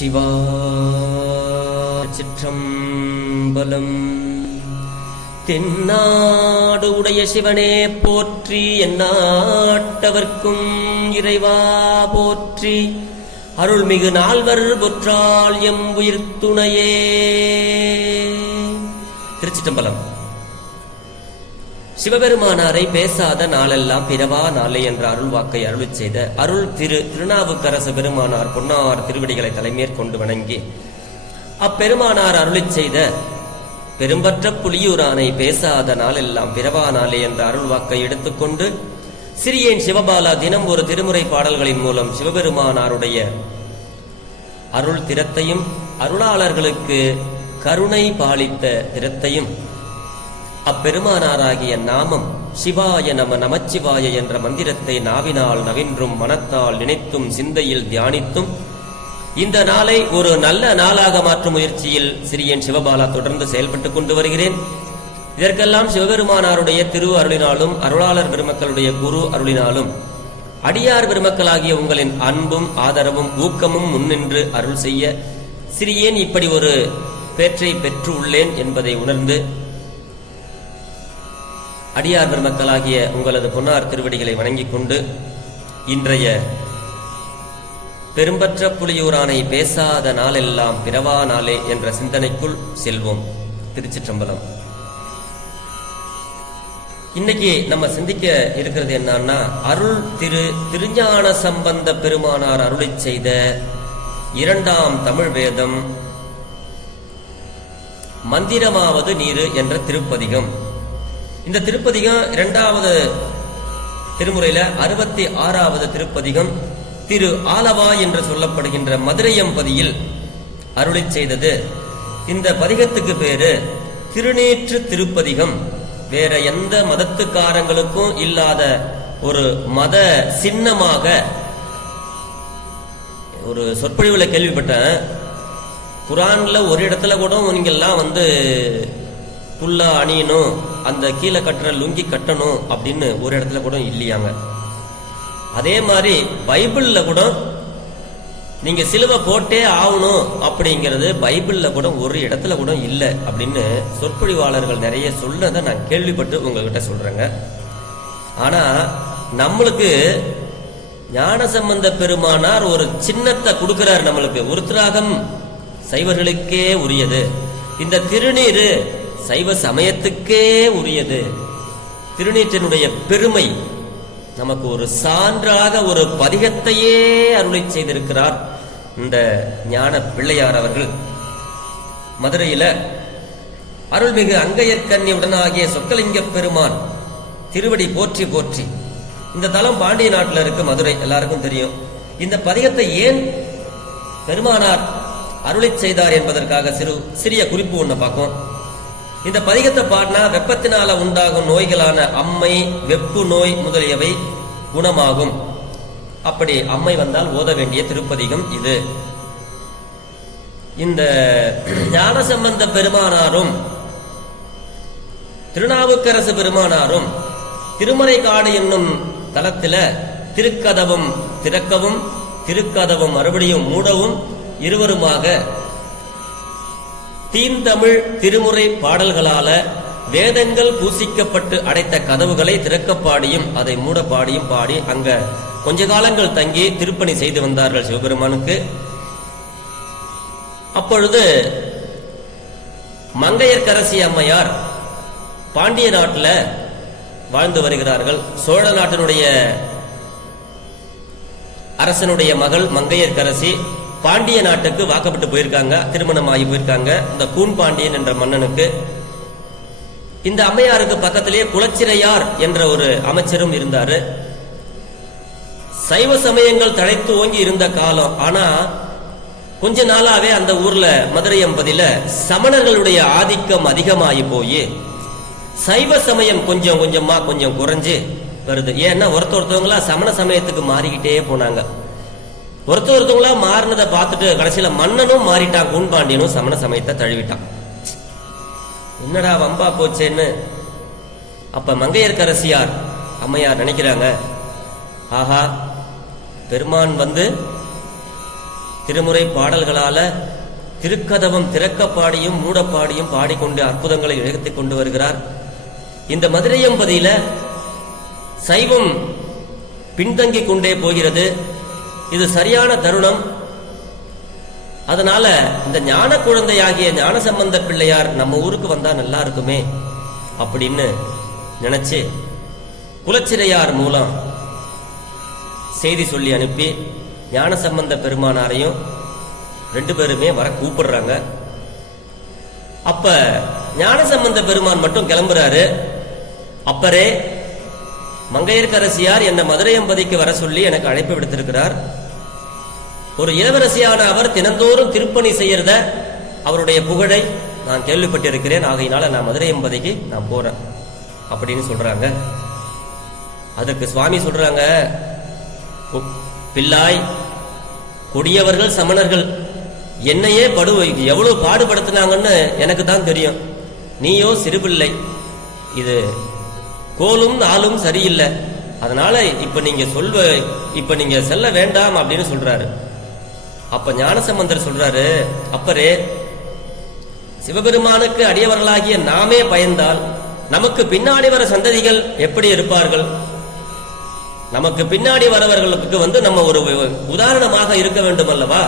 சிவா சிற்றம்பலம் தென்னாடு உடைய சிவனே போற்றி எந்நாட்டவர்க்கும் இறைவா போற்றி. அருள்மிகு நால்வர் பொற்றால் எம் உயிர் துணையே. திருச்சிற்றம்பலம். சிவபெருமானாரை பேசாத நாளெல்லாம் பிறவா நாளை என்ற அருள் வாக்கை செய்த அருள் திரு திருநாவுக்கரசு பெருமானார் பொன்னார் திருவடிகளை தலைமேற்கொண்டு வணங்கி அப்பெருமானார் அருளி செய்த பெரும்பற்ற புலியூரானை பேசாத நாளெல்லாம் பிறவா நாளே என்ற அருள் வாக்கை எடுத்துக்கொண்டு சிறியேன் சிவபாலா தினம் ஒரு திருமுறை பாடல்களின் மூலம் சிவபெருமானாருடைய அருள் திறத்தையும் அருளாளர்களுக்கு கருணை பாலித்த திறத்தையும் அப்பெருமானாராகிய நாமம் சிவாய நம நமச்சிவாய என்ற மந்திரத்தை நாவினால் நவின்றும் மனத்தால் நினைத்தும் சிந்தையில் தியானித்தும் இந்த நாளை ஒரு நல்ல நாளாக மாற்றும் முயற்சியில் சிறியன் சிவபாலா தொடர்ந்து செயல்பட்டுக் கொண்டு வருகிறேன். இதற்கெல்லாம் சிவபெருமானாருடைய திரு அருளினாலும் அருளாளர் பெருமக்களுடைய குரு அருளினாலும் அடியார் பெருமக்களாகிய உங்களின் அன்பும் ஆதரவும் ஊக்கமும் முன்னின்று அருள் செய்ய சிறியேன் இப்படி ஒரு பேற்றை பெற்று உள்ளேன் என்பதை உணர்ந்து அடியார் பெருமக்களாகிய உங்களது பொன்னார் திருவடிகளை வணங்கிக் கொண்டு இன்றைய பெரும்பற்ற புலியூரானை பேசாத நாளெல்லாம் பிறவா நாளே என்ற சிந்தனைக்குள் செல்வோம். திருச்சிற்றம்பலம். இன்னைக்கு நம்ம சிந்திக்க இருக்கிறது என்னன்னா அருள் திரு திருஞான சம்பந்த பெருமானார் அருளை செய்த இரண்டாம் தமிழ் வேதம் மந்திரமாவது நீரு என்ற திருப்பதிகம். இந்த திருப்பதிகம் இரண்டாவது திருமுறையில அறுபத்தி ஆறாவது திருப்பதிகம் திரு ஆலவா என்று சொல்லப்படுகின்ற மதுரையம்பதியில் அருளை செய்தது. இந்த பதிகத்துக்கு பேரு திருநேற்று திருப்பதிகம். வேற எந்த மதத்துக்காரங்களுக்கும் இல்லாத ஒரு மத சின்னமாக ஒரு சொற்பொழிவுல கேள்விப்பட்டேன். குரான்ல ஒரு இடத்துல கூட நீங்கெல்லாம் வந்து புல்லா அணியணும் அந்த கீழே கட்டுற லுங்கி கட்டணும் அப்படின்னு ஒரு இடத்துல கூட இல்லையாங்க. அதே மாதிரி பைபிள்ல கூட நீங்க சிலுவை போட்டே ஆகணும் அப்படிங்கிறது பைபிள்ல கூட ஒரு இடத்துல கூட இல்லை அப்படின்னு சொற்பொழிவாளர்கள் நிறைய சொன்னதை நான் கேள்விப்பட்டு உங்ககிட்ட சொல்றேங்க. ஆனா நம்மளுக்கு ஞானசம்பந்த பெருமானார் ஒரு சின்னத்தை கொடுக்கிறார் நம்மளுக்கு. உருத்ராகம் சைவர்களுக்கே உரியது. இந்த திருநீர் சைவ சமயத்துக்கே உரியது. திருநீற்றனுடைய பெருமை நமக்கு ஒரு சான்றாக ஒரு பதிகத்தையே அருளை செய்திருக்கிறார் இந்த ஞான பிள்ளையார் அவர்கள். மதுரையில அருள்மிகு அங்கையற்கண்ணி உடனாகிய சொக்கலிங்க பெருமான் திருவடி போற்றி போற்றி. இந்த தலம் பாண்டிய நாட்டில் இருக்கு மதுரை எல்லாருக்கும் தெரியும். இந்த பதிகத்தை ஏன் பெருமானார் அருளை செய்தார் என்பதற்காக சிறு சிறிய குறிப்பு ஒண்ணு பார்க்கும் இந்த பதிகத்தை பாடினா வெப்பத்தினால உண்டாகும் நோய்களான அம்மை வெப்பு நோய் முதலியவை குணமாகும். அப்படி அம்மை வந்தால் ஓத வேண்டிய திருப்பதிகம் இது. இந்த ஞானசம்பந்த பெருமானாரும் திருநாவுக்கரசு பெருமானாரும் திருமறைக்காடு என்னும் தலத்தில் திருக்கதவும் திறக்கவும் திருக்கதவும் மறுபடியும் மூடவும் இருவருமாக தீந்தமிழ் திருமுறை பாடல்களால வேதங்கள் பூசிக்கப்பட்டு அடைத்த கதவுகளை திறக்க பாடியும் அதை மூட பாடியும் பாடி அங்க கொஞ்ச காலங்கள் தங்கி திருப்பணி செய்து வந்தார்கள் சிவபெருமானுக்கு. அப்பொழுது மங்கையர்கரசி அம்மையார் பாண்டிய நாட்டில் வாழ்ந்து வருகிறார்கள். சோழ நாட்டினுடைய அரசனுடைய மகள் மங்கையர்கரசி பாண்டிய நாட்டுக்கு வாக்கப்பட்டு போயிருக்காங்க திருமணம் ஆகி போயிருக்காங்க. இந்த கூன் பாண்டியன் என்ற மன்னனுக்கு இந்த அம்மையாருக்கு பக்கத்திலே குலச்சிறையார் என்ற ஒரு அமைச்சரும் இருந்தாரு. சைவ சமயங்கள் தழைத்து ஓங்கி இருந்த காலம். ஆனா கொஞ்ச நாளாவே அந்த ஊர்ல மதுரை எம்பதில சமணர்களுடைய ஆதிக்கம் அதிகமாகி போய் சைவ சமயம் கொஞ்சம் கொஞ்சமா கொஞ்சம் குறைஞ்சு வருது. ஏன்னா ஒருத்த ஒருத்தவங்களா சமண சமயத்துக்கு மாறிக்கிட்டே போனாங்க. ஒருத்த ஒருத்தவங்களா மாறினதை பார்த்துட்டு கடைசியில மன்னனும் மாறிட்டான் கூன்பாண்டியனும் சமண சமயத்தை தழுவிட்டான். என்னடா வம்பா போச்சேன்னு. அப்ப மங்கையர்க்கரசியார் அம்மையார் நினைக்கிறாங்க. ஆஹா பெருமான் வந்து திருமுறை பாடல்களால திருக்கதவம் திறக்க பாடியும் மூடப்பாடியும் பாடிக்கொண்டு அற்புதங்களை நிகழ்த்தி கொண்டு வருகிறார். இந்த மதுரையம்பதியில சைவம் பின்தங்கிக் கொண்டே போகிறது. இது சரியான தருணம். அதனால இந்த ஞான குழந்தையாகிய ஞான சம்பந்த பிள்ளையார் நம்ம ஊருக்கு வந்தா நல்லா இருக்குமே அப்படின்னு நினைச்சு குலச்சிறையார் மூலம் செய்தி சொல்லி அனுப்பி ஞான சம்பந்த பெருமானாரையும் ரெண்டு பேருமே வர கூப்பிடுறாங்க. அப்ப ஞான சம்பந்த பெருமான் மட்டும் கிளம்புறாரு. அப்பரே மங்கையர்க்கரசியார் மதுரை மதுரையம்பதிக்கு வர சொல்லி எனக்கு அழைப்பு விடுத்திருக்கிறார். ஒரு இளவரசியான அவர் தினந்தோறும் திருப்பணி செய்யறத அவருடைய புகழை நான் கேள்விப்பட்டிருக்கிறேன். ஆகையினால நான் மதுரை என்பதைக்கு நான் போறேன். அப்படின்னு சொல்றாங்க. அதற்கு சுவாமி சொல்றாங்க பிள்ளாய் கொடியவர்கள் சமணர்கள் என்னையே படு எவ்வளவு பாடுபடுத்தினாங்கன்னு எனக்கு தான் தெரியும். நீயோ சிறுபிள்ளை. இது கோலும் நாளும் சரியில்லை. அதனால இப்ப நீங்க சொல்வ இப்ப நீங்க செல்ல வேண்டாம் அப்படின்னு சொல்றாரு. அப்ப ஞானசம்பந்தர் சொல்றாரு அப்பரே சிவபெருமானுக்கு அடியவர்களாகிய நாமே பயந்தால் நமக்கு பின்னாடி வர சந்ததிகள் எப்படி இருப்பார்கள்? நமக்கு பின்னாடி வரவர்களுக்கு வந்து நம்ம ஒரு உதாரணமாக இருக்க வேண்டும் அல்லவா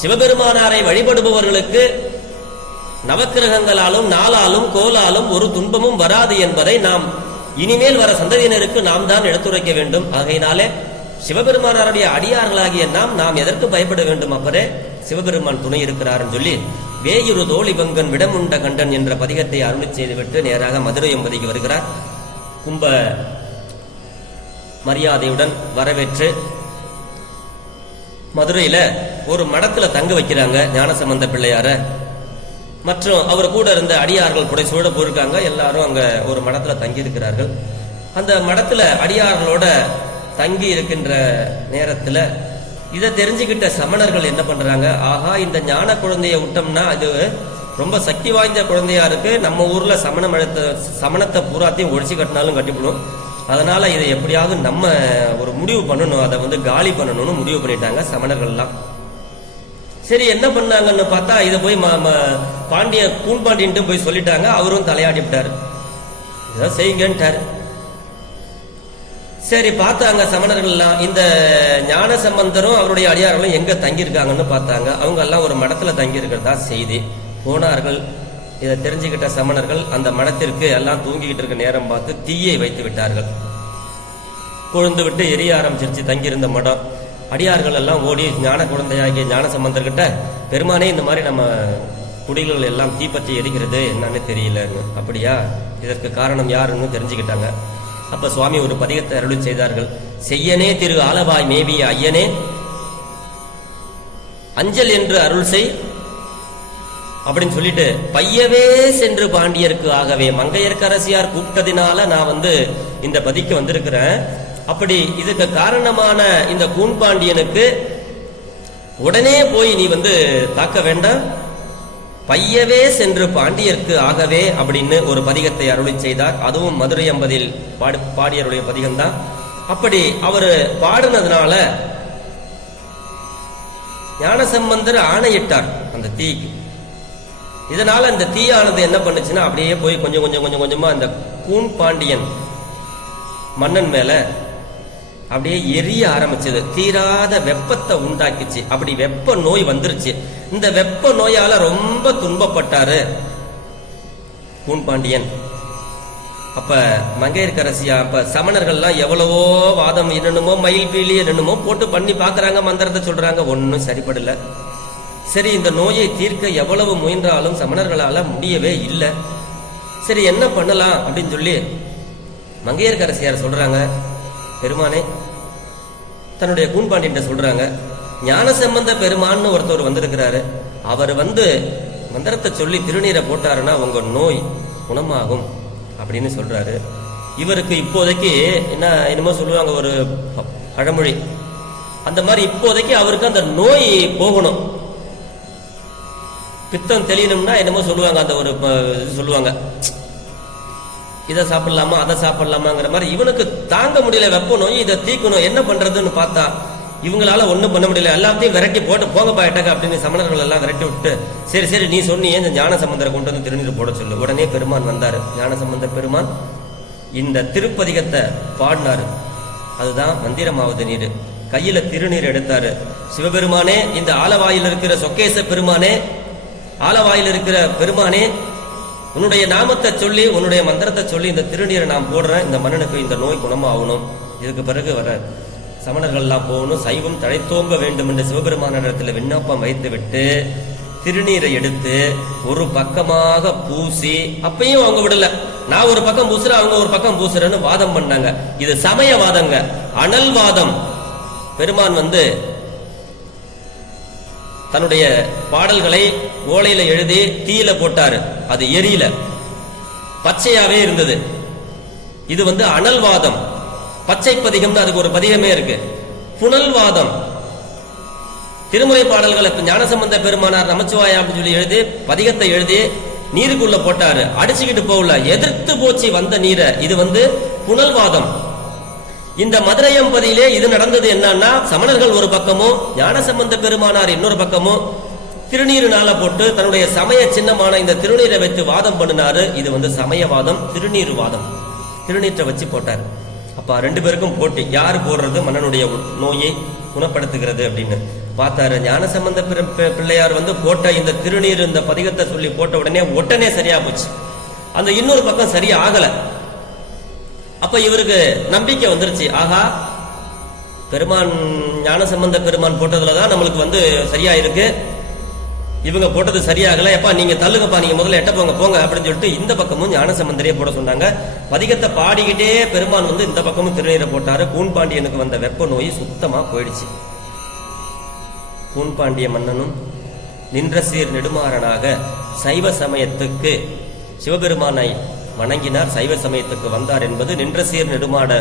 சிவபெருமானாரை வழிபடுபவர்களுக்கு நவக்கிரகங்களாலும் நாளாலும் கோலாலும் ஒரு துன்பமும் வராது என்பதை நாம் இனிமேல் வர சந்ததியினருக்கு நாம் தான் எடுத்துரைக்க வேண்டும். ஆகையினாலே சிவபெருமானாருடைய அடியார்களாகிய நாம் நாம் எதற்கு பயப்பட வேண்டும் அப்பதே சிவபெருமான் துணை இருக்கிறார்னு சொல்லி வேயுரு தோழி பங்கன் விடமுண்ட கண்டன் என்ற பதிகத்தை அருளிச் செய்துவிட்டு நேராக மதுரை என்பதைக்கு வருகிறார். கும்ப மரியாதையுடன் வரவேற்று மதுரையில ஒரு மடத்துல தங்க வைக்கிறாங்க ஞானசம்பந்த பிள்ளையார. மற்றும் அவர் கூட இருந்த அடியார்கள் புடைசூட போயிருக்காங்க எல்லாரும் அங்க ஒரு மடத்துல தங்கி இருக்கிறார்கள் அந்த மடத்துல அடியார்களோட தங்கி இருக்கின்ற நேரத்துல இதை தெரிஞ்சுக்கிட்ட சமணர்கள் என்ன பண்றாங்க? ஆஹா இந்த ஞான குழந்தைய விட்டோம்னா அது ரொம்ப சக்தி வாய்ந்த குழந்தையா இருக்கு. நம்ம ஊர்ல சமண மழத்தை சமணத்தை பூராத்தையும் ஒழிச்சு கட்டினாலும் கட்டிவிடும். அதனால இதை எப்படியாவது நம்ம ஒரு முடிவு பண்ணணும். அதை வந்து காலி பண்ணணும்னு முடிவு பண்ணிட்டாங்க சமணர்கள்லாம். சரி என்ன பண்ணாங்கன்னு பார்த்தா இதை போய் ம- பாண்டிய கூண்பாண்டின்ட்டு போய் சொல்லிட்டாங்க. அவரும் தலையாடிவிட்டார் ஏதோ செய்யுங்கன்ட்டார். சரி பார்த்தாங்க சமணர்கள்லாம். இந்த ஞான சம்பந்தரும் அவருடைய அடியார்களும் எங்க தங்கியிருக்காங்கன்னு பார்த்தாங்க. அவங்க எல்லாம் ஒரு மடத்துல தங்கி இருக்கிறதா செய்தி. போனார்கள். இதை தெரிஞ்சுக்கிட்ட சமணர்கள் அந்த மடத்திற்கு எல்லாம் தூங்கிக்கிட்டு இருக்க நேரம் பார்த்து தீயை வைத்து விட்டார்கள். கொழுந்து விட்டு எரிய ஆரம்பிச்சிருச்சு தங்கியிருந்த மடம். அடியார்கள் எல்லாம் ஓடி ஞான குழந்தையாகிய ஞான சம்பந்தர்கிட்ட பெருமானே இந்த மாதிரி நம்ம குடில்கள் எல்லாம் தீப்பற்றி எரிக்கிறது என்னன்னு தெரியலன்னு. அப்படியா? இதற்கு காரணம் யாருன்னு தெரிஞ்சுக்கிட்டாங்க. அப்ப சுவாமி ஒரு பதிகத்தை அருள் செய்தார்கள். செய்யனே திரு ஆலவாய் மேவிய ஐயனே அஞ்சல் என்று அருள் செய் அப்படின்னு சொல்லிட்டு பையவே சென்று பாண்டியருக்கு ஆகவே மங்கையர்க்கரசியார் கூப்பிட்டதினால நான் வந்து இந்த பதிக்கு வந்திருக்கிறேன். அப்படி இதுக்கு காரணமான இந்த கூண்பாண்டியனுக்கு உடனே போய் நீ வந்து தாக்க வேண்டாம். பையவே சென்று பாண்டியர்க்கு ஆகவே அப்படின்னு ஒரு பதிகத்தை அருளி செய்தார். அதுவும் மதுரை என்பதில் பாடு பாடியருடைய பதிகம்தான். அப்படி அவர் பாடினதுனால ஞானசம்பந்தர் ஆணையிட்டார் அந்த தீக்கு. இதனால அந்த தீயானது என்ன பண்ணுச்சுன்னா அப்படியே போய் கொஞ்சம் கொஞ்சம் கொஞ்சம் கொஞ்சமா அந்த கூன் பாண்டியன் மன்னன் மேல அப்படியே எரிய ஆரம்பிச்சது. தீராத வெப்பத்தை உண்டாக்கிச்சு. அப்படி வெப்ப நோய் வந்துருச்சு. இந்த வெப்ப நோயால ரொம்ப துன்பப்பட்டாரு கூன் பாண்டியன். அப்ப மங்கையர்கரசியா அப்ப சமணர்கள்லாம் எவ்வளவோ வாதம் என்னென்னமோ மயில் பீலி என்னென்னமோ போட்டு பண்ணி பாக்குறாங்க மந்திரத்தை சொல்றாங்க. ஒன்னும் சரிப்படல. சரி இந்த நோயை தீர்க்க எவ்வளவு முயன்றாலும் சமணர்களால முடியவே இல்லை. சரி என்ன பண்ணலாம் அப்படின்னு சொல்லி மங்கையர்கரசியார் சொல்றாங்க. பெருமானே தன்னுடைய கூன்பாண்டியன் சொல்றாங்க. ஞான சம்பந்த பெருமான்னு ஒருத்தர் வந்திருக்கிறாரு. அவர் வந்து மந்திரத்தை சொல்லி திருநீரை போட்டாருன்னா உங்க நோய் குணமாகும் அப்படின்னு சொல்றாரு. இவருக்கு இப்போதைக்கு என்ன என்னமோ சொல்லுவாங்க ஒரு பழமொழி. அந்த மாதிரி இப்போதைக்கு அவருக்கு அந்த நோய் போகணும். பித்தம் தெளியணும்னா என்னமோ சொல்லுவாங்க அந்த ஒரு சொல்லுவாங்க. இதை சாப்பிடலாமா அதை சாப்பிடலாமாங்கிற மாதிரி இவனுக்கு தாங்க முடியல வெப்ப நோய் இதை தீக்கணும் என்ன பண்றதுன்னு பார்த்தா இவங்களால ஒண்ணும் பண்ண முடியல. எல்லாத்தையும் விரட்டி போட்டு போங்க பாயிட்டக்க அப்படின்னு சமணர்கள் எல்லாம் விரட்டி விட்டு சரி சரி நீ சொன்னியே இந்த ஞான சம்பந்தரை கொண்டு வந்து திருநீர் போட சொல்லு? உடனே பெருமான் வந்தாரு. ஞான சம்பந்த பெருமான் இந்த திருப்பதிகத்தை பாடினாரு. அதுதான் மந்திரமாவது நீர். கையில திருநீர் எடுத்தாரு. சிவபெருமானே இந்த ஆலவாயில் இருக்கிற சொக்கேச பெருமானே ஆலவாயில் இருக்கிற பெருமானே உன்னுடைய நாமத்தை சொல்லி உன்னுடைய மந்திரத்தை சொல்லி இந்த திருநீரை நான் போடுறேன். இந்த மன்னனுக்கு இந்த நோய் குணமாகணும். இதுக்கு பிறகு வர சமணர்கள்லாம் போகணும். சைவம் தழைத்தோங்க வேண்டும் என்று சிவபெருமானிடத்தில் விண்ணப்பம் வைத்து விட்டு திருநீரை எடுத்து ஒரு பக்கமாக பூசி அப்பயும் அவங்க விடல. நான் ஒரு பக்கம் பூசுறேன் அவங்க ஒரு பக்கம் பூசுறேன்னு வாதம் பண்ணாங்க. இது சமயவாதங்க அனல் வாதம் பெருமான் வந்து தன்னுடைய பாடல்களை ஓலையில எழுதி தீயில போட்டாரு. அது எரியல. பச்சையாவே இருந்தது. இது வந்து அனல்வாதம். பச்சை பதிகம்னு அதுக்கு ஒரு பதிகமே இருக்கு. புனல்வாதம். திருமுறை பாடல்களை ஞானசம்பந்த பெருமானார் நமச்சிவாயா அப்படின்னு சொல்லி எழுதி பதிகத்தை எழுதி நீருக்குள்ள போட்டாரு. அடிச்சுக்கிட்டு போகல. எதிர்த்து போச்சு வந்த நீரை. இது வந்து புனல்வாதம். இந்த மதுரையம்பதியிலே இது நடந்தது என்னன்னா சமணர்கள் ஒரு பக்கமும் ஞானசம்பந்த பெருமானார் இன்னொரு பக்கமும் திருநீருனால நாளை போட்டு தன்னுடைய சமய சின்னமான இந்த திருநீரை வைத்து வாதம் பண்ணினாரு. இது வந்து சமயவாதம் திருநீர் வாதம். திருநீற்றை வச்சு போட்டார். அப்ப ரெண்டு பேருக்கும் போட்டி. யார் போடுறது மன்னனுடைய உ- நோயை குணப்படுத்துகிறது அப்படின்னு. பார்த்தாரு ஞானசம்பந்த பிள்ளையார் வந்து போட்ட இந்த திருநீர் இந்த பதிகத்தை சொல்லி போட்ட உடனே உடனே சரியா போச்சு. அந்த இன்னொரு பக்கம் சரியா அப்ப இவருக்கு நம்பிக்கை வந்துருச்சு. ஆகா பெருமான் ஞானசம்பந்த பெருமான் போட்டதுல தான் நம்மளுக்கு வந்து சரியா இருக்கு இவங்க போட்டது சரியாகல. எப்பா நீங்க தள்ளுங்கப்பா நீங்க முதல்ல எட்ட போங்க போங்க அப்படின்னு சொல்லிட்டு இந்த பக்கமும் ஞானசம்பந்தரையே போட சொன்னாங்க. பதிகத்தை பாடிக்கிட்டே பெருமான் வந்து இந்த பக்கமும் திருநீரை போட்டாரு. கூன்பாண்டியனுக்கு வந்த வெப்ப நோய் சுத்தமா போயிடுச்சு. கூன்பாண்டிய மன்னனும் நின்ற சீர் நெடுமாறனாக சைவ சமயத்துக்கு சிவபெருமானை வணங்கினார். சைவ சமயத்துக்கு வந்தார் என்பது நின்ற சீர் நெடுமாட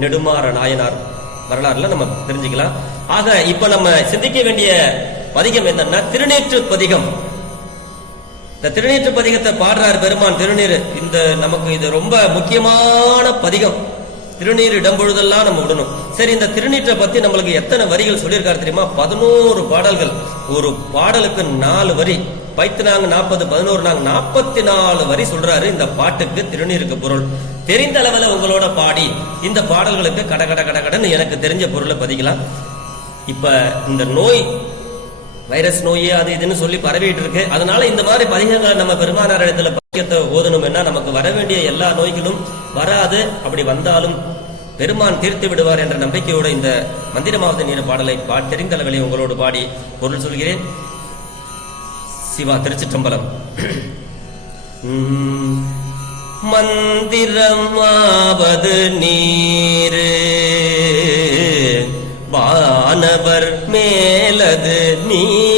நெடுமாற நாயனார் வரலாறுல நம்ம தெரிஞ்சுக்கலாம். ஆக இப்ப நம்ம சிந்திக்க வேண்டிய பதிகம் என்னன்னா திருநேற்று பதிகம். இந்த திருநீற்று பதிகத்தை பாடுறார் பெருமான் திருநீர். இந்த நமக்கு இது ரொம்ப முக்கியமான பதிகம். திருநீர் இடம்பொழுதெல்லாம் நம்ம விடணும். சரி இந்த திருநீற்றை பத்தி நம்மளுக்கு எத்தனை வரிகள் சொல்லியிருக்காரு தெரியுமா? பதினோரு பாடல்கள். ஒரு பாடலுக்கு நாலு வரி. பைத்து நாங்க நாற்பது பதினோரு நாங்க நாற்பத்தி நாலு வரி சொல்றாரு இந்த பாட்டுக்கு திருநீருக்கு பொருள். தெரிந்த அளவுல உங்களோட பாடி. இந்த பாடல்களுக்கு கட கட கட கடன்னு எனக்கு தெரிஞ்ச பொருளை பதிக்கலாம். இப்ப இந்த நோய் வைரஸ் நோய் அது இதுன்னு சொல்லி பரவிட்டு இருக்கு. அதனால இந்த மாதிரி பதிகங்களை நம்ம பெருமானார் இடத்துல பதிகத்தை ஓதணும்னா நமக்கு வர வேண்டிய எல்லா நோய்களும் வராது. அப்படி வந்தாலும் பெருமான் தீர்த்து விடுவார் என்ற நம்பிக்கையோட இந்த மந்திரமாவது நீர பாடலை பா தெரிந்த அளவிலே உங்களோடு பாடி பொருள் சொல்கிறேன். சிவா திருச்சிற்றம்பலம். உம், மந்திரமாவது நீர். வானவர் மேலது நீர்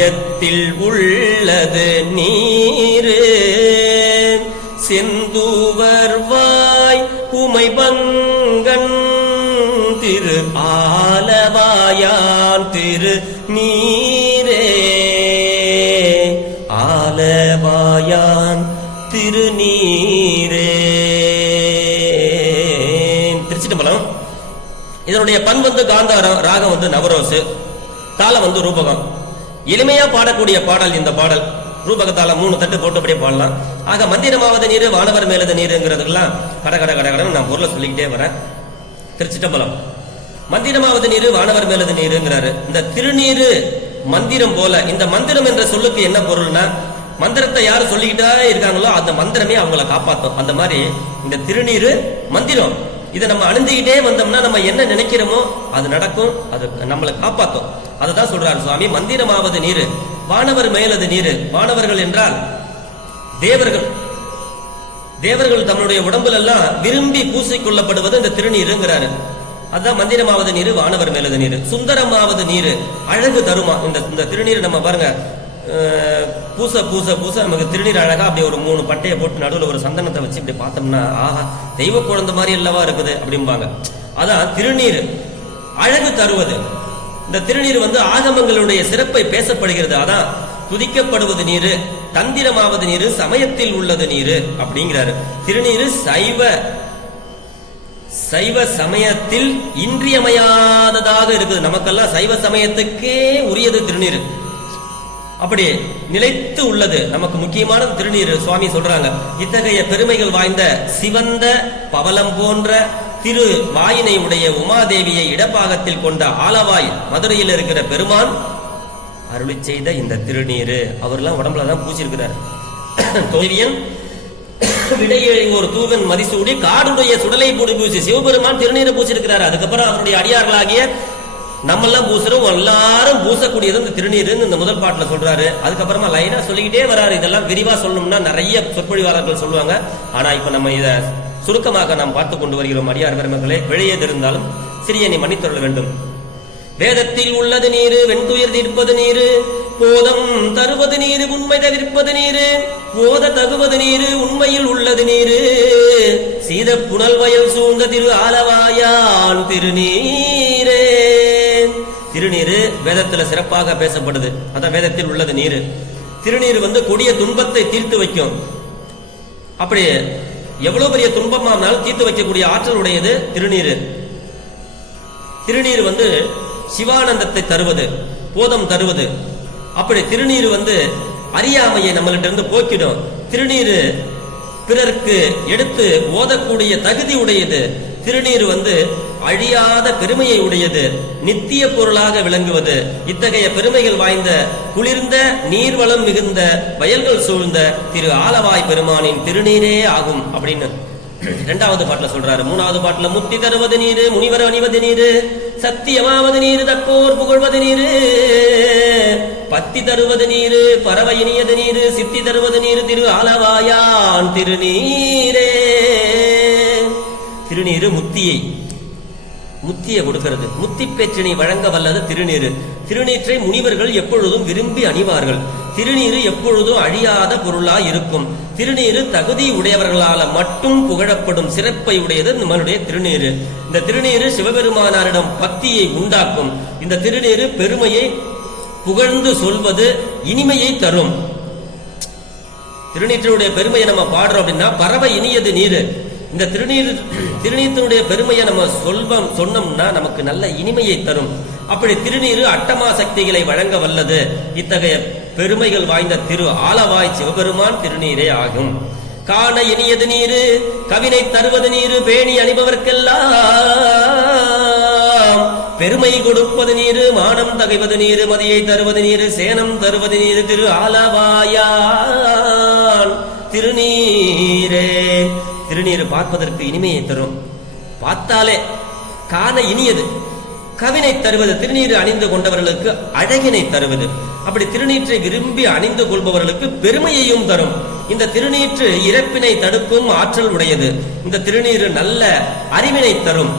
சமயத்தில் உள்ளது நீரு. செந்துவர் வாய் உமை பங்கன் திரு ஆலவாயான் திரு நீரே. ஆலவாயான் திருநீரே திருச்சிட்டம்பலம் இதனுடைய பண் வந்து காந்தாரம் ராகம் வந்து நவரோசு. தாளம் வந்து ரூபகம். எளிமையா பாடக்கூடிய பாடல் இந்த பாடல். ரூபகத்தால மூணு தட்டு போட்டபடியே பாடலாம். ஆக மந்திரமாவது நீர் வானவர் மேலது நீருங்கிறதுக்கெல்லாம் கட கட கட கடன்னு நான் பொருளை சொல்லிக்கிட்டே வரேன். திருச்சிட்டம்பலம். மந்திரமாவது நீர் வானவர் மேலது நீருங்கிறாரு. இந்த திருநீரு மந்திரம் போல இந்த மந்திரம் என்ற சொல்லுக்கு என்ன பொருள்னா மந்திரத்தை யார் சொல்லிக்கிட்டே இருக்காங்களோ அந்த மந்திரமே அவங்கள காப்பாற்றும் அந்த மாதிரி இந்த திருநீரு மந்திரம். இதை நம்ம அணிஞ்சுக்கிட்டே வந்தோம்னா நம்ம என்ன நினைக்கிறோமோ அது நடக்கும் அது நம்மளை காப்பாத்தும். அதுதான் சொல்றாரு சுவாமி மந்திரமாவது நீரு வானவர் மேலது நீரு. வானவர்கள் என்றால் தேவர்கள். தேவர்கள் தம்முடைய உடம்புல எல்லாம் விரும்பி பூசிக்கொள்ளப்படுவது இந்த திருநீருங்கிறாரு. அதான் மந்திரமாவது நீரு வானவர் மேலது நீரு. சுந்தரமாவது நீரு அழகு தருமா? இந்த இந்த திருநீர் நம்ம பாருங்க பூச பூச பூச நமக்கு திருநீர் அழகா அப்படி ஒரு மூணு பட்டையை போட்டு நடுவில் ஒரு சந்தனத்தை வச்சு இப்படி பார்த்தோம்னா ஆஹா தெய்வ குழந்தை மாதிரி அல்லவா இருக்குது அப்படிம்பாங்க. அதான் திருநீர் அழகு தருவது. இந்த திருநீர் வந்து ஆகமங்களுடைய சிறப்பை பேசப்படுகிறது. அதான் துதிக்கப்படுவது நீரு தந்திரமாவது நீரு சமயத்தில் உள்ளது நீரு அப்படிங்கிறாரு. திருநீரு சைவ சைவ சமயத்தில் இன்றியமையாததாக இருக்குது. நமக்கெல்லாம் சைவ சமயத்துக்கே உரியது திருநீர். அப்படி நிலைத்து உள்ளது. நமக்கு முக்கியமான திருநீர். சுவாமி சொல்றாங்க இத்தகைய பெருமைகள் வாய்ந்த சிவந்த பவலம் போன்ற திரு வாயினை உடைய உமாதேவியை இடப்பாகத்தில் கொண்ட ஆலவாய் மதுரையில் இருக்கிற பெருமான் அருளி செய்த இந்த திருநீரு. அவர்லாம் உடம்புல தான் பூச்சிருக்கிறார் தோல்வியன் விடையேறி ஒரு தூவன் மதிசூடி காடுடைய சுடலை பூடி பூசி சிவபெருமான் திருநீரை பூச்சிருக்கிறார் அதுக்கப்புறம் அவருடைய அடியார்களாகிய நம்மெல்லாம் பூசுறோம் எல்லாரும் பூசக்கூடியது இந்த திருநீருன்னு இந்த முதல் பாட்டுல சொல்றாரு. அதுக்கப்புறமா லைனா சொல்லிக்கிட்டே வராரு. இதெல்லாம் விரிவா சொல்லணும்னா நிறைய சொற்பொழிவாளர்கள் சொல்லுவாங்க. ஆனா இப்ப நம்ம இத சுருக்கமாக நாம் பார்த்து கொண்டு வருகிறோம் அடியார் பெருமக்களே. பிழையது இருந்தாலும் சிறிய நீ வேண்டும். வேதத்தில் உள்ளது நீரு வெண்துயர் தீர்ப்பது நீரு போதம் தருவது நீரு உண்மை தவிர்ப்பது நீரு போத தகுவது நீரு உண்மையில் உள்ளது நீரு. சீத புனல் வயல் சூழ்ந்த திரு ஆலவாயான் திருநீரே. திருநீர் வேதத்துல சிறப்பாக பேசப்படுது. அதான் வேதத்தில் உள்ளது நீர். திருநீர் வந்து கொடிய துன்பத்தை தீர்த்து வைக்கும். அப்படி எவ்வளவு பெரிய துன்பமானாலும் தீர்த்து வைக்கக்கூடிய ஆற்றல் உடையது திருநீர். திருநீர் வந்து சிவானந்தத்தை தருவது போதம் தருவது. அப்படி திருநீர் வந்து அறியாமையை நம்மள்கிட்ட இருந்து போக்கிடும். திருநீர் பிறருக்கு எடுத்து ஓதக்கூடிய தகுதி உடையது. திருநீர் வந்து அழியாத பெருமையை உடையது நித்திய பொருளாக விளங்குவது. இத்தகைய பெருமைகள் வாய்ந்த குளிர்ந்த நீர்வளம் மிகுந்த வயல்கள் சூழ்ந்த திரு ஆலவாய் பெருமானின் திருநீரே ஆகும் அப்படின்னு இரண்டாவது பாட்டுல சொல்றாரு. மூணாவது பாட்டுல முத்தி தருவது நீரு முனிவர் அணிவது நீரு சத்தியமாவது நீரு தக்கோர் புகழ்வது நீரு. பத்தி தருவது நீரு பறவை இனியது நீரு சித்தி தருவது நீரு திரு ஆலவாயான் திருநீரே. திருநீரு முத்தியை முத்தியை கொடுக்கிறது முத்தி பேச்சினை வழங்க வல்லது திருநீரு திருநீற்றை முனிவர்கள் எப்பொழுதும் விரும்பி அணிவார்கள். திருநீரு எப்பொழுதும் அழியாத பொருளாய் இருக்கும். திருநீரு தகுதி உடையவர்களால மட்டும் புகழப்படும் சிறப்பை உடையது நம்மளுடைய திருநீரு இந்த திருநீரு சிவபெருமானாரிடம் பக்தியை உண்டாக்கும். இந்த திருநீரு பெருமையை புகழ்ந்து சொல்வது இனிமையை தரும். திருநீற்றினுடைய பெருமையை நம்ம பாடுறோம் அப்படின்னா பறவை இனியது நீரு. இந்த திருநீர் திருநீத்தினுடைய பெருமையை நம்ம சொல்வம் சொன்னோம்னா நமக்கு நல்ல இனிமையை தரும். அப்படி திருநீரு அட்டமா சக்திகளை வழங்க வல்லது. இத்தகைய பெருமைகள் வாய்ந்த திரு ஆலவாய் சிவபெருமான் திருநீரே ஆகும். காண இனியது நீரு கவினை தருவது நீரு பேணி அணிபவர்க்கெல்லாம். பெருமை கொடுப்பது நீரு மானம் தகைவது நீரு மதியை தருவது நீரு சேனம் தருவது நீரு திரு ஆலவாயான். திருநீர் திருநீர் பார்ப்பதற்கு இனிமையை தரும். பார்த்தாலே காண இனியது. கவினை தருவது திருநீர் அணிந்து கொண்டவர்களுக்கு அழகினை தருவது. அப்படி திருநீற்றை விரும்பி அணிந்து கொள்பவர்களுக்கு பெருமையையும் தரும். இந்த திருநீற்று இறப்பினை தடுக்கும் ஆற்றல் உடையது. இந்த திருநீர் நல்ல அறிவினை தரும்.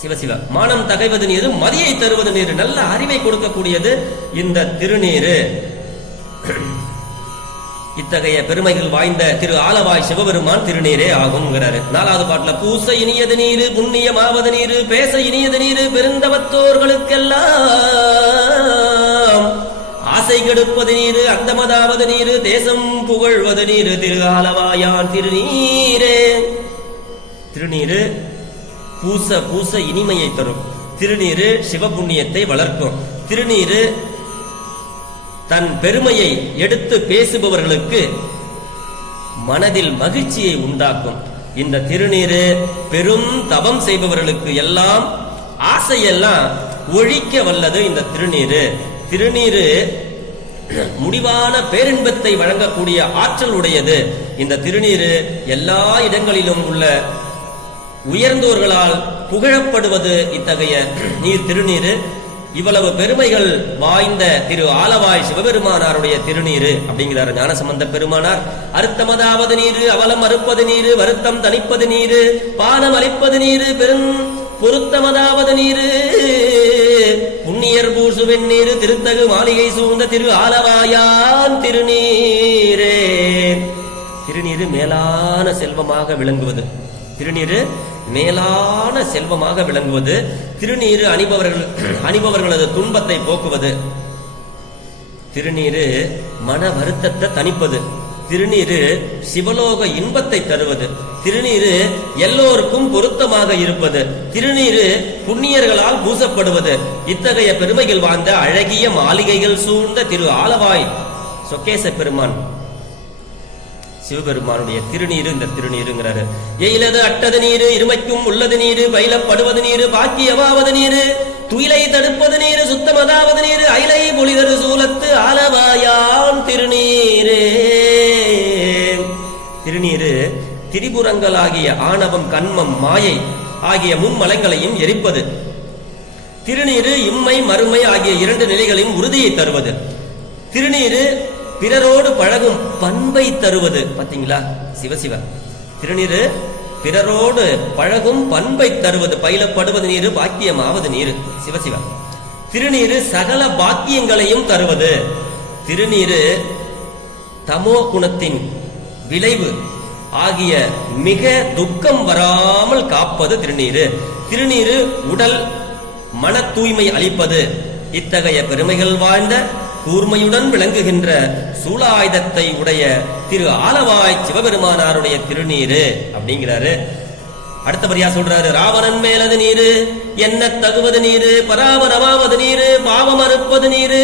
சிவசிவ மானம் தகைவது நீர் மதியை தருவது நீர் நல்ல அறிவை கொடுக்கக்கூடியது இந்த திருநீரு இத்தகைய பெருமைகள் வாய்ந்த திரு ஆலவாய் சிவபெருமான் திருநீரே ஆகும்ங்கிறாரு. நாலாவது பாட்டுல பூச இனியது நீரு புண்ணியமாவது நீரு பேச இனியது நீரு பெருந்தவத்தோர்களுக்கெல்லாம் ஆசை கெடுப்பது நீரு அந்தமதாவது நீரு தேசம் புகழ்வது நீரு திரு ஆலவாயான் திருநீரே. திருநீரு பூச பூச இனிமையை தரும். திருநீரு சிவபுண்ணியத்தை வளர்க்கும். திருநீரு தன் பெருமையை எடுத்து பேசுபவர்களுக்கு மனதில் மகிழ்ச்சியை உண்டாக்கும். இந்த திருநீரு பெரும் தவம் செய்பவர்களுக்கு எல்லாம் ஆசையெல்லாம் ஒழிக்க வல்லது இந்த திருநீரு. திருநீரு முடிவான பேரின்பத்தை வழங்கக்கூடிய ஆற்றல் உடையது. இந்த திருநீரு எல்லா இடங்களிலும் உள்ள உயர்ந்தோர்களால் புகழப்படுவது இத்தகைய நீர் திருநீரு. இவ்வளவு பெருமைகள் வாய்ந்த திரு ஆலவாய் சிவபெருமானாருடைய திருநீரு அப்படிங்கிறார். ஞானசம்பந்த பெருமானார் அறுத்தமதாவது நீரு அவலம் அறுப்பது நீரு வருத்தம் தணிப்பது நீரு பானம் அளிப்பது நீரு பெரும் பொருத்தமதாவது நீரு புண்ணியர் பூசு திருவெண்ணீரு திருத்தகு மாளிகை சூழ்ந்த திரு ஆலவாயான் திருநீரே. திருநீரு மேலான செல்வமாக விளங்குவது. திருநீரு மேலான செல்வமாக விளங்குவது திருநீரு அணிபவர்கள் அணிபவர்களது துன்பத்தை போக்குவது. திருநீரு மன வருத்தத்தை தணிப்பது. திருநீரு சிவலோக இன்பத்தை தருவது. திருநீரு எல்லோருக்கும் பொருத்தமாக இருப்பது. திருநீரு புண்ணியர்களால் பூசப்படுவது. இத்தகைய பெருமைகள் வாழ்ந்த அழகிய மாளிகைகள் சூழ்ந்த திரு ஆலவாய் சொக்கேச பெருமான். சிவபெருமானுடைய திருநீரு இந்த திருநீருங்கிறாரு. எயிலது அட்டது நீரு இருமைக்கும் உள்ளது நீரு பயிலப்படுவது நீரு பாக்கியவாவது நீரு துயிலை தடுப்பது நீரு சுத்தமதாவது நீரு அயிலை பொழிதரு சூலத்து ஆலவாயான் திருநீரே. திருநீரு திரிபுரங்களாகிய ஆணவம் கண்மம் மாயை ஆகிய மும்மலங்களையும் எரிப்பது. திருநீரு இம்மை மறுமை ஆகிய இரண்டு நிலைகளையும் உறுதியை தருவது. திருநீரு பிறரோடு பழகும் பண்பை தருவது. பாத்தீங்களா? சிவசிவ திருநீரு பிறரோடு பழகும் பண்பை தருவது. பயிலப்படுவது நீரு பாக்கியமாவது நீரு. சிவசிவ திருநீரு சகல பாக்கியங்களையும் தருவது. திருநீரு தமோ குணத்தின் விளைவு ஆகிய மிக துக்கம் வராமல் காப்பது திருநீரு. திருநீரு உடல் மன தூய்மை அளிப்பது. இத்தகைய பெருமைகள் வாழ்ந்த கூர்மையுடன் விளங்குகின்ற சூலாயுதத்தை உடைய திரு ஆலவாய் சிவபெருமானாருடைய திருநீரு அப்படிங்கிறாரு. அடுத்தபடியா சொல்றாரு ராவணன் மேலது நீரு என்ன தகுவது நீரு பராமரமாவது நீரு பாவம் அறுப்பது நீரு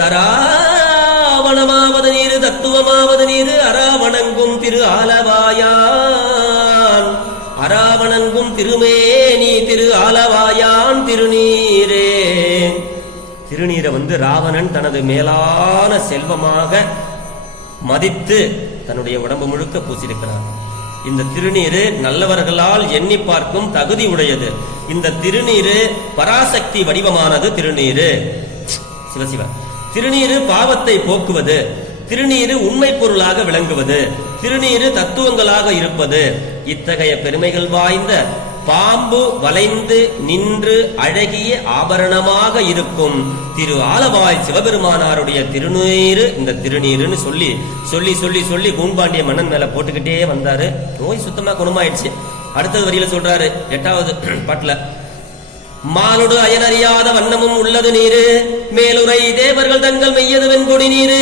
தராவணமாவது நீரு தத்துவமாவது நீரு அராவணங்கும் திரு ஆலவாயான் அராவணங்கும் திருமேனி திரு ஆலவாயான் திருநீரே. திருநீரை வந்து ராவணன் தனது மேலான செல்வமாக மதித்து தன்னுடைய உடம்பு முழுக்க பூசியிருக்கிறார். இந்த திருநீரு நல்லவர்களால் எண்ணி பார்க்கும் தகுதி உடையது. இந்த திருநீரு பராசக்தி வடிவமானது திருநீரு. சிவசிவ திருநீரு பாவத்தை போக்குவது. திருநீரு உண்மை பொருளாக விளங்குவது. திருநீரு தத்துவங்களாக இருப்பது. இத்தகைய பெருமைகள் வாய்ந்த பாம்பு வளைந்து நின்று அழகிய ஆபரணமாக இருக்கும். திரு ஆலவாய் சிவபெருமானாருடைய திருநீரு இந்த திருநீருன்னு சொல்லி சொல்லி சொல்லி சொல்லி கூண்பாண்டிய மன்னன் மேல போட்டுக்கிட்டே வந்தாரு. நோய் சுத்தமா குணமாயிடுச்சு. அடுத்தது வரியில சொல்றாரு எட்டாவது பாட்டுல மாலுடு அயனறியாத வண்ணமும் உள்ளது நீரு. மேலுரை தேவர்கள் தங்கள் மெய்யதுவன் கொடி நீரு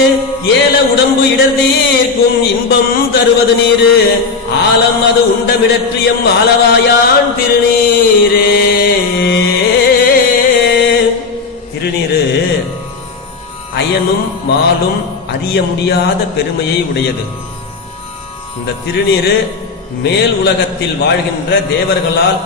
ஏல உடம்பு இடர் தீர்க்கும் இன்பம் தருவது நீரு. ஆலம் அது உண்டமிடற்றியம் ஆலவாயான் திருநீரே. திருநீரு அயனும் மாலும் அறிய முடியாத பெருமையை உடையது. இந்த திருநீரு மேல் உலகத்தில் வாழ்கின்ற தேவர்களால்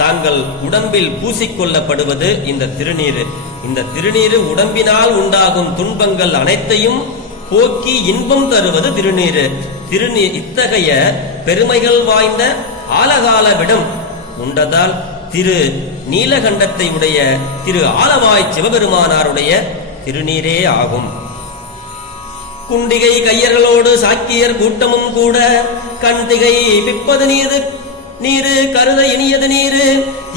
தாங்கள் உடம்பில் பூசிக்கொள்ளப்படுவது இந்த திருநீரு. இந்த திருநீரு உடம்பினால் உண்டாகும் துன்பங்கள் அனைத்தையும் போக்கி இன்பம் தருவது திருநீரு. திருநீர் இத்தகைய பெருமைகள் வாய்ந்த ஆலகால விடம் உண்டதால் திரு நீலகண்டத்தை உடைய திரு ஆலவாய் சிவபெருமானாருடைய திருநீரே ஆகும். குண்டிகை கையர்களோடு சாக்கியர் கூட்டமும் கூட கண்டிகை பிப்பது நீது நீரு கருத இனியது நீரு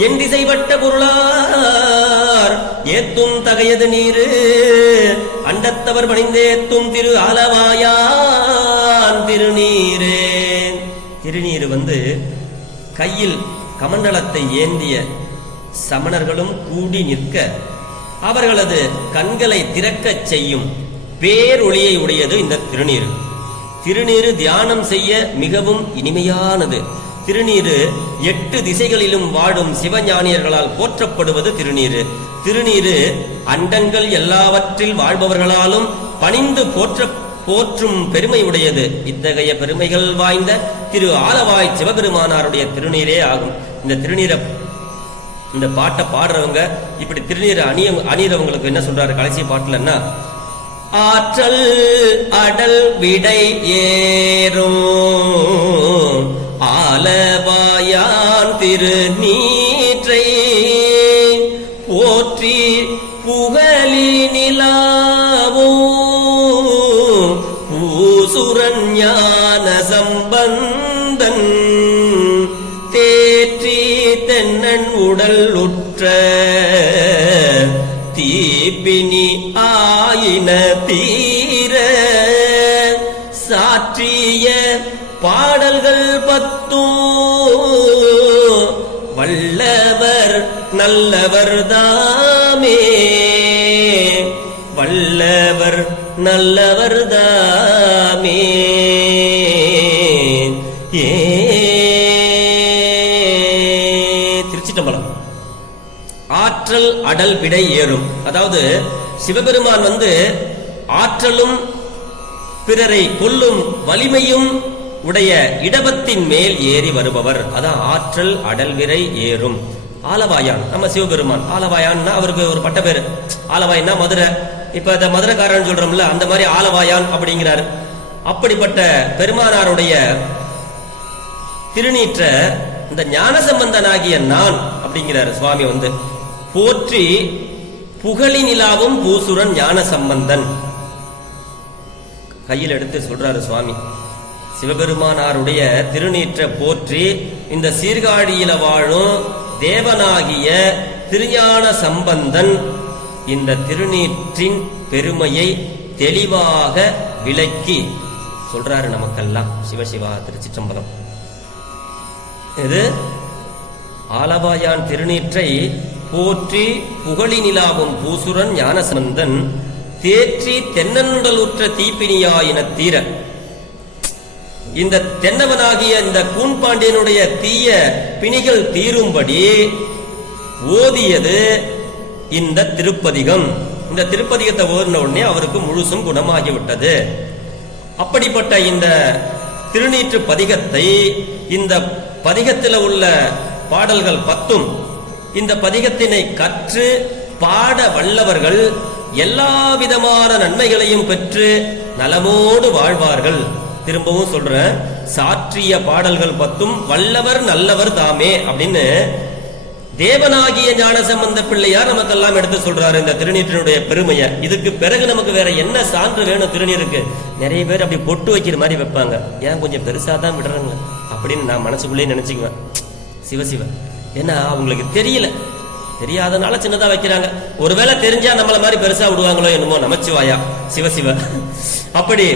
எண்டிசைப்பட்ட பொருளார் ஏத்தும் தகையது நீரு. அண்டத்தவர் பணிந்தேத்தும் திரு அளவாயான் திருநீரே. திருநீர் வந்து கையில் கமண்டலத்தை ஏந்திய சமணர்களும் கூடி நிற்க அவர்களது கண்களை திறக்கச் செய்யும் பேரொளியை உடையது இந்த திருநீர். திருநீரு தியானம் செய்ய மிகவும் இனிமையானது. திருநீரு எட்டு திசைகளிலும் வாழும் சிவஞானியர்களால் போற்றப்படுவது திருநீரு. திருநீரு அண்டங்கள் எல்லாவற்றில் வாழ்பவர்களாலும் பணிந்து போற்ற போற்றும் பெருமை உடையது இத்தகைய பெருமைகள் வாய்ந்த திரு ஆலவாய் சிவபெருமானாருடைய திருநீரே ஆகும். இந்த திருநீரை இந்த பாட்டை பாடுறவங்க இப்படி திருநீரை அணிய அணியறவங்களுக்கு என்ன சொல்றாரு கடைசி பாட்டுலன்னா ஆற்றல் அடல் விடை ஏறும் ஆலவாயான் திரு நீற்றை போற்றி புகழி நிலாவோ பூசுரன் ஞான சம்பந்தன் தேற்றி தென்னன் உடல் உற்ற தீபினி ஆயின தீர பாடல்கள் பத்தும் வல்லவர் நல்லவர் தாமே. வல்லவர் நல்லவர் தாமே. ஏ. திருச்சிட்டம்பலம். ஆற்றல் அடல் விடை ஏறும். அதாவது சிவபெருமான் வந்து ஆற்றலும் பிறரை கொல்லும் வலிமையும் உடைய இடபத்தின் மேல் ஏறி வருபவர். அதான் ஆற்றல் அடல்விரை ஏறும். ஆலவாயான் நம்ம சிவபெருமான். ஆலவாயான்னா அவருக்கு ஒரு பட்ட பேரு. ஆலவாயன்னா மதுரை. இப்ப இந்த மதுரைக்காரன் சொல்றோம்ல அந்த மாதிரி ஆலவாயான் அப்படிங்கிறாரு. அப்படிப்பட்ட பெருமானாருடைய திருநீற்ற இந்த ஞானசம்பந்தனாகிய நான் அப்படிங்கிறாரு சுவாமி வந்து. போற்றி புகழி நிலாவும் பூசுரன் ஞான சம்பந்தன் கையில் எடுத்து சொல்றாரு சுவாமி. சிவபெருமானாருடைய திருநீற்ற போற்றி இந்த சீர்காழியில வாழும் தேவனாகிய திருஞான சம்பந்தன் இந்த திருநீற்றின் பெருமையை தெளிவாக விளக்கி சொல்றாரு நமக்கெல்லாம் சிவசிவா திருச்சிற்றம்பலம். இது ஆலவாயான் திருநீற்றை போற்றி புகழி நிலாவும் பூசுரன் ஞானசம்பந்தன் தேற்றி தென்னனுடலுற்ற தீப்பினியாயின தீர இந்த தென்னவனாகிய இந்த கூண்பாண்டியனுடைய தீய பிணிகள் தீரும்படி ஓதியது இந்த திருப்பதிகம். இந்த திருப்பதிகத்தை ஓதின உடனே அவருக்கு முழுசும் குணமாகிவிட்டது. அப்படிப்பட்ட இந்த திருநீற்று பதிகத்தை இந்த பதிகத்தில் உள்ள பாடல்கள் பத்தும் இந்த பதிகத்தினை கற்று பாட வல்லவர்கள் எல்லா விதமான நன்மைகளையும் பெற்று நலமோடு வாழ்வார்கள். திரும்பவும் சொல்றேன். சாற்றிய பாடல்கள் பத்தும் வல்லவர் நல்லவர் தாமே அப்படின்னு தேவனாகிய ஞானசம்பந்த பிள்ளையார் நமக்கெல்லாம் எடுத்து சொல்றாரு இந்த திருநீற்றினுடைய பெருமையை. இதுக்கு பிறகு நமக்கு வேற என்ன சான்று வேணும் திருநீருக்கு? நிறைய பேர் அப்படி பொட்டு வைக்கிற மாதிரி வைப்பாங்க. ஏன் கொஞ்சம் பெருசா தான் விடுறாங்க? அப்படின்னு நான் மனசுக்குள்ளே நினைச்சுக்குவேன். சிவசிவ ஏன்னா அவங்களுக்கு தெரியல. தெரியாதனால சின்னதா வைக்கிறாங்க. ஒருவேளை தெரிஞ்சா நம்மள மாதிரி பெருசா விடுவாங்களோ என்னமோ நமச்சிவாயா. சிவசிவ அப்படி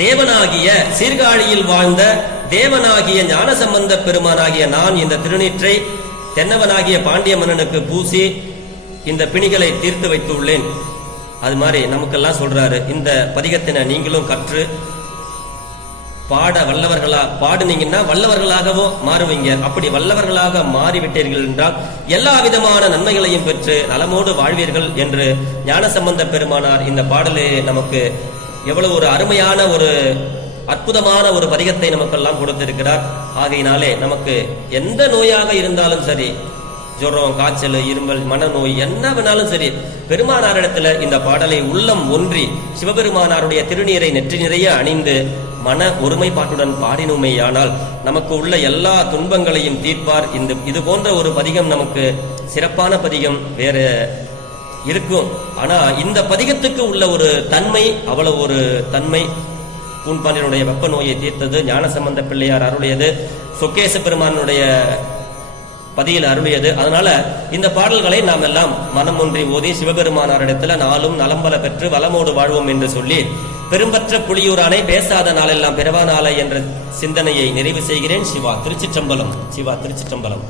தேவனாகிய சீர்காழியில் வாழ்ந்த தேவனாகிய ஞானசம்பந்த பெருமானாகிய நான் இந்த திருநீற்றை தென்னவனாகிய பாண்டிய மன்னனுக்கு பூசி இந்த பிணிகளை தீர்த்து வைத்துள்ளேன். அது மாதிரி நமக்கெல்லாம் சொல்றாரு. இந்த பதிகத்தினை நீங்களும் கற்று பாட வல்லவர்களா பாடுனீங்கன்னா வல்லவர்களாகவும் மாறுவீங்க. அப்படி வல்லவர்களாக மாறிவிட்டீர்கள் என்றால் எல்லா விதமான நன்மைகளையும் பெற்று நலமோடு வாழ்வீர்கள் என்று ஞானசம்பந்த பெருமானார் இந்த பாடலே நமக்கு எவ்வளவு ஒரு அருமையான ஒரு அற்புதமான ஒரு பதிகத்தை நமக்கெல்லாம் கொடுத்திருக்கிறார். ஆகையினாலே நமக்கு எந்த நோயாக இருந்தாலும் சரி ஜுரம் காய்ச்சல் இருமல் மனநோய் என்ன வேணாலும் சரி பெருமானாரிடத்துல இந்த பாடலை உள்ளம் ஒன்றி சிவபெருமானாருடைய திருநீரை நெற்றி நிறைய அணிந்து மன ஒருமைப்பாட்டுடன் பாடினுமேயானால் நமக்கு உள்ள எல்லா துன்பங்களையும் தீர்ப்பார். இந்த இது போன்ற ஒரு பதிகம் நமக்கு சிறப்பான பதிகம். வேற இருக்கும். ஆனா இந்த பதிகத்துக்கு உள்ள ஒரு தன்மை அவ்வளவு ஒரு தன்மை பூன்பாண்டியனுடைய வெப்ப நோயை தீர்த்தது ஞானசம்பந்த பிள்ளையார் அருளியது சொக்கேச பெருமானுடைய பதியில் அருளியது. அதனால இந்த பாடல்களை நாம் எல்லாம் மனம் ஒன்றி ஓதி சிவபெருமானாரிடத்துல நாளும் நலம்பல பெற்று வளமோடு வாழ்வோம் என்று சொல்லி பெரும்பற்ற புலியூரானை பேசாத நாளெல்லாம் பிறவா நாளை என்ற சிந்தனையை நிறைவு செய்கிறேன். சிவா திருச்சிற்றம்பலம் சிவா திருச்சிற்றம்பலம்.